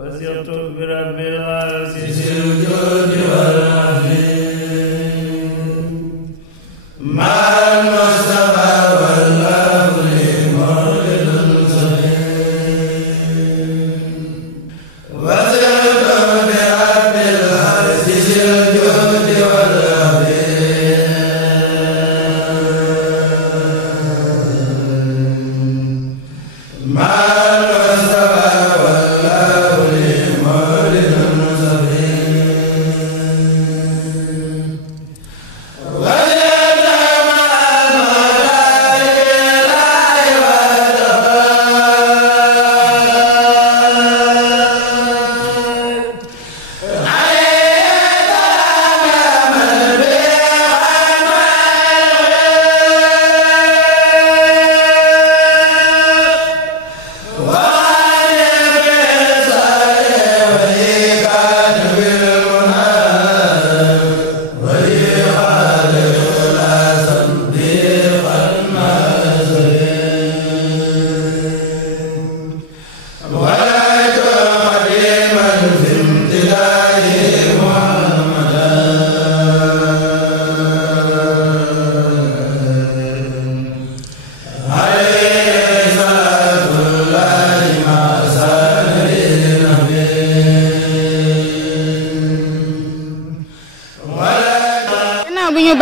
وثقت برب العرش ذي الجود والعظيم مع المصطفى والأمر مولد سليم وثقت برب العرش ذي الجود والعظيم مع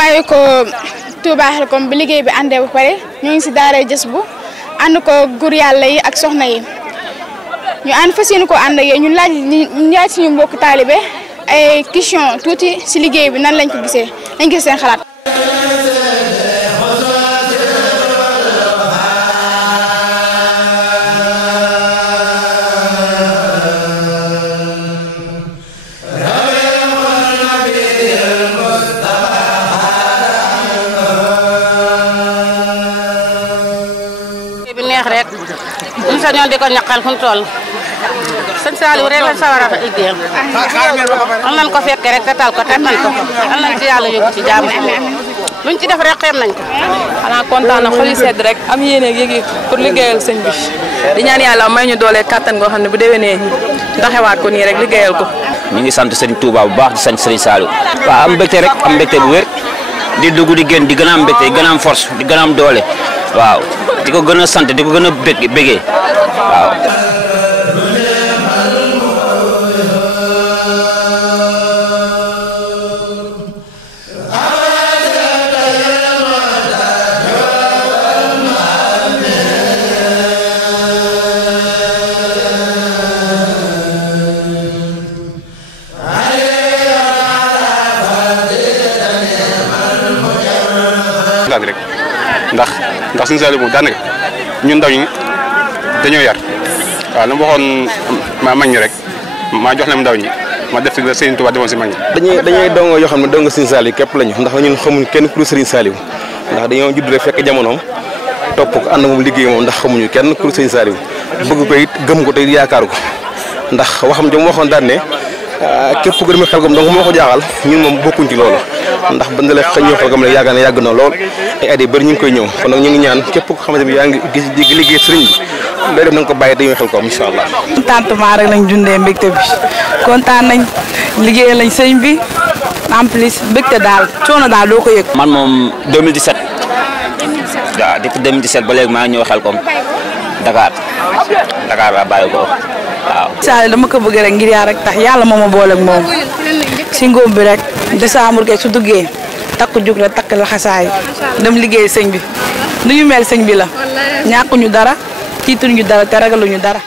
bàyyi ko Touba Xelcom bi liggéey bi àndee ba pare ñu ngi si daara jës bu ànd ko góor yàlla yi ak soxna yi ñu ànd fas yéene ko ànd ak ñu laaj suñu mbokk taalibe ay question tuuti si liggéey bi nan lañ ko gisee nañ gis seen xalaat. rek ñu sañoon di ko ñaqal fu mu toll sëñ Saliou rek lañ sawar a liggéeyam am nañ ko fekke rek te tal ko te man ko am nañ ci yàlla yóbbu ci jàmm luñ ci def rek xeem nañ ko xanaa kontaan na xol yi sedd rek am yéene ak yëg pour liggéeyal sëñ bi di ñaan yàlla may ñu doole kattan goo xam ne bu déwénee doxewaat ko nii rek liggéeyal ko ñu ngi sant Serigne Touba bu baax di sant Serigne Saliou waaw am mbégte rek am mbégte bu wér di dugg di génn di gën a am mbégte di gën a am force di gën a am doole waaw di ko gën a sant di ko gën a bégee waaw. rek ndax suñu Saliou moom daanaka ñun ndaw ñi dañoo yar waaw lu ma waxoon ma mag ñi rek maa jox leen ndaw ñi ma def ci la Serigne Touba defoon si mag ñi. dañuy dongo yoo xam ne dongo Serigne Saliou képp lañu ndax ñun xamuñ kenn ku dul Serigne Saliou ndax dañoo judd rek fekk jamonoom topp ko ànd moom liggéey moom ndax xamuñu kenn ku dul Serigne Saliou bëgg ko it gëm ko te yaakaar ko ndax waxam jom waxoon daan ne képp ku gërëm Xelcom donc moo ko jaaxal ñun moom bokkuñ ci loolu ndax ba nga la xëy ñëw Xelcom rek yaakaar ne yàgg na lool ay at yu bëri ñu ngi koy ñëw kon nag ñu ngi ñaan képp ko xamante ni yaa ngi gis di liggéey sëriñ bi looy def na nga ko bàyyi dañuy Xelcom incha allah. contentement rek lañ dundee mbégte bi kontaan nañ liggéey lañ sëñ bi en plus mbégte daal coono daal doo ko yëg. man moom 2017 waaw depuis 2017 ba léegi maa ngi ñëw Xelcom Dakar laa bàyyi ko waaw. Saliou dama ko bëgg rek ngir yaa rek tax yàlla moo ma boole ak moom si ngóob bi rek décembre kay su duggee takk jug la takk la xasaay dem liggéey sëñ bi nu ñu mel sëñ bi la ñàkkuñu dara tiituñu dara te ragaluñu dara.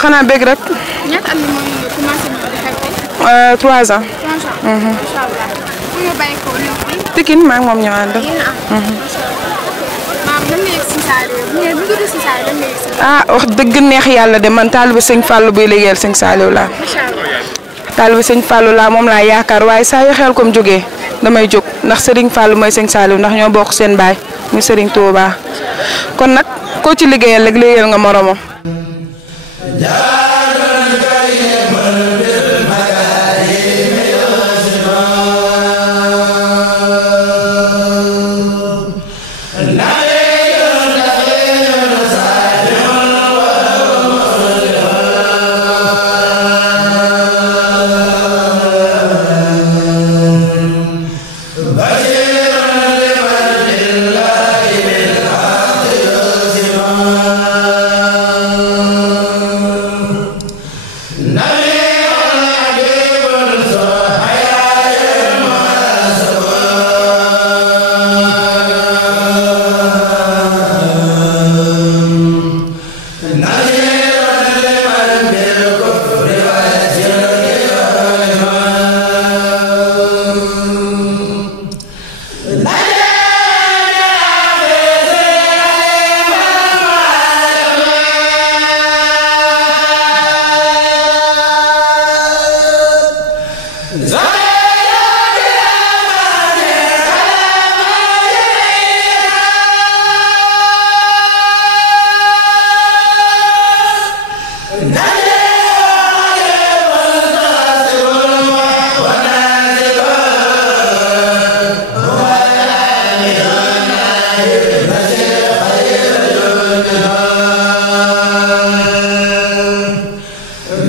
xanaa bëgg rek. ñaata at mi mooy commencé ñu di xew 3 ans. 3 ans. macha allah. fu ñu bàyyi ko ñëw fii. Pikine maa ngi moom ñu ànd. maam lan nga yëg si Saliou bu ngeen dugg si Saliou lan nga yëg si. wax dëgg neex yàlla de man taalibe sëñ Fallou buy liggéeyal sëñ Saliou laa. macha allah. taalibe sëñ Fallou laa moom laa yaakaar waaye saa yu xel kom jógee damay jóg ndax Serigne Fallou mooy sëñ Saliou ndax ñoo bokk seen baay ñu Serigne Touba kon nag koo ci liggéeyal rek liggéeyal nga moromam.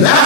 La